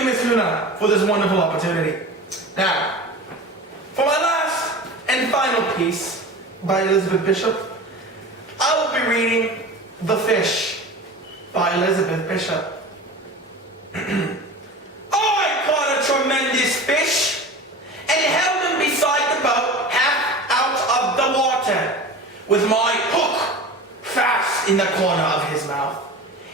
you, Miss Luna, for this wonderful opportunity. Now, for my last and final piece by Elizabeth Bishop, I will be reading The Fish by Elizabeth Bishop. I caught a tremendous fish and held him beside the boat, half out of the water, with my hook fast in the corner of his mouth.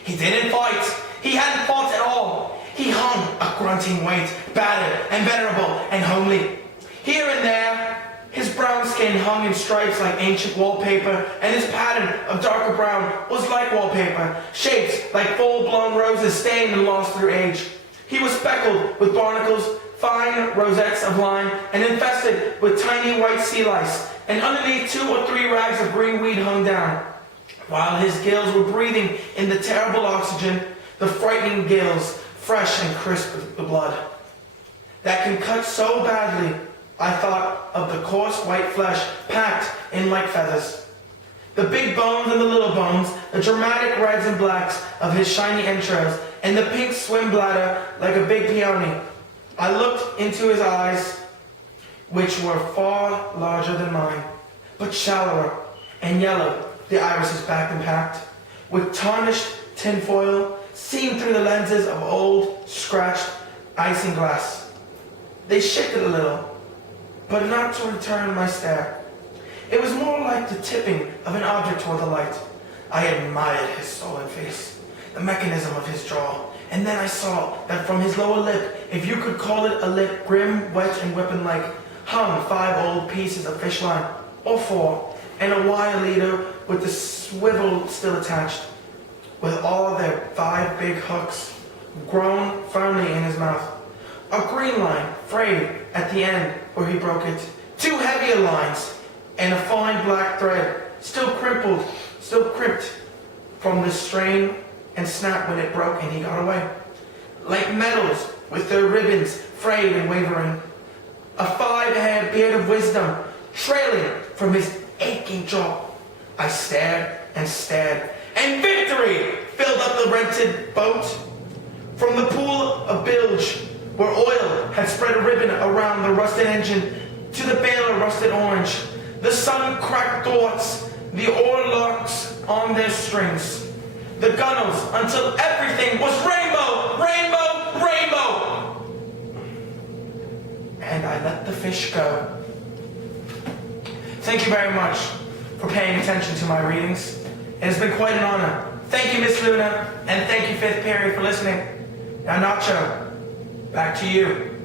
He didn't fight. He hadn't fought at all. He hung a grunting weight, battered and venerable and homely. Here and there, his brown skin hung in stripes like ancient wallpaper, and his pattern of darker brown was like wallpaper, shapes like full-blown roses stained and lost through age. He was speckled with barnacles, fine rosettes of lime, and infested with tiny white sea lice, and underneath 2 or 3 rags of green weed hung down. While his gills were breathing in the terrible oxygen, the frightening gills, fresh and crisp with the blood, that can cut so badly. I thought of the coarse white flesh packed in like feathers, the big bones and the little bones, the dramatic reds and blacks of his shiny entrails, and the pink swim bladder like a big peony. I looked into his eyes, which were far larger than mine, but shallower and yellow, the irises backed and packed, with tarnished tinfoil seen through the lenses of old, scratched isinglass. They shifted a little, but not to return my stare. It was more like the tipping of an object toward the light. I admired his swollen face, the mechanism of his jaw, and then I saw that from his lower lip, if you could call it a lip, grim, wet, and weapon-like, hung 5 old pieces of fish line, or 4, and a wire leader with the swivel still attached, with all their 5 big hooks grown firmly in his mouth. A green line frayed at the end where he broke it. 2 heavier lines and a fine black thread, still crimped from the strain and snap when it broke and he got away. Like metals with their ribbons frayed and wavering. A 5-haired beard of wisdom trailing from his aching jaw. I stared and stared, and victory filled up the rented boat. From the pool of bilge, where oil had spread a ribbon around the rusted engine, to the bale of rusted orange, the sun-cracked thwarts, the oar-locks on their strings, the gunnels, until everything was rainbow, rainbow, rainbow. And I let the fish go. Thank you very much for paying attention to my readings. It has been quite an honor. Thank you, Miss Luna, and thank you, Fifth Period, for listening. Now, Nacho, back to you.